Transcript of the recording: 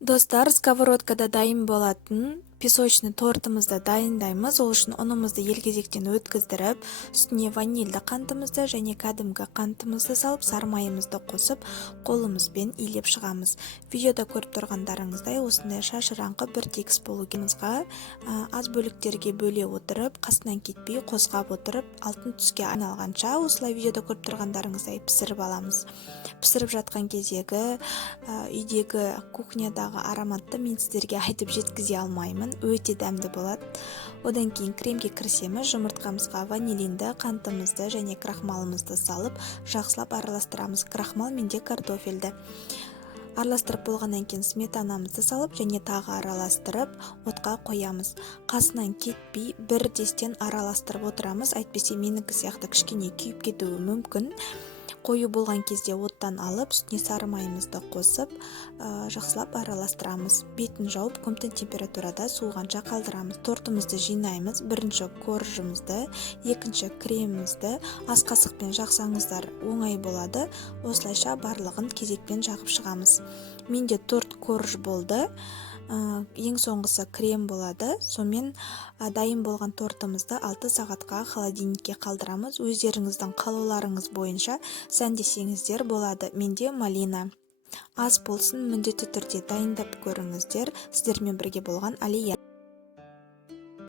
Достар, сковородкада дайын болатын песочный тортымызды дайындаймыз. Ол үшін ұнымызды елгезектен өткіздіріп, үстіне ванильді қантымызды және кәдімгі қантымызды салып, сармайымызды қосып, қолымызбен илеп шығамыз. Видеода көріп тұрғандарыңыздай осындай шашыраңқы бір тегіс болу керемізға аз бөліктерге бөле отырып, қасынан кетпей қозғап отырып, алтын түске айналғанша осылай видеода көріп тұрғандарыңыздай пісіріп аламыз. Пісіріп жатқан кездегі үйдегі кухнядағы ароматты мен сіздерге айтып жеткізе алмаймын. Өте дәмді болады. Одан кейін кремге кірісеміз. Жұмыртқамызға ванилинді, қантымызды және крахмалымызды салып, жақсылап араластырамыз. Крахмал менде картофельді. Араластырып болғаннан кейін сметанамызды салып және тағы араластырып отқа қоямыз. Қасынан кетпей бір дестен араластырып отырамыз. Әйтпесе менікі сияқты кішкене күйіп кетуі мүмкін. Қою болған кезде оттан алып, үстіне сарымайымызды қосып, жақсылап араластырамыз. Бетін жауып, көмтін температурада суығанша қалдырамыз. Тортымызды жинаймыз. Бірінші коржымызды, екінші кремімізді ас қасықпен жақсаңыздар оңай болады. Осылайша барлығын кезекпен жағып шығамыз. Менде торт корж болды. Ең соңғысы крем болады. Сонымен дайын болған тортымызды 6 сағатқа холодильникке қалдырамыз. Өздеріңіздің қалауларыңыз бойынша сәндесеңіздер болады. Менде малина. Ас болсын, міндетті түрде дайындап көріңіздер. Сіздермен бірге болған Алия.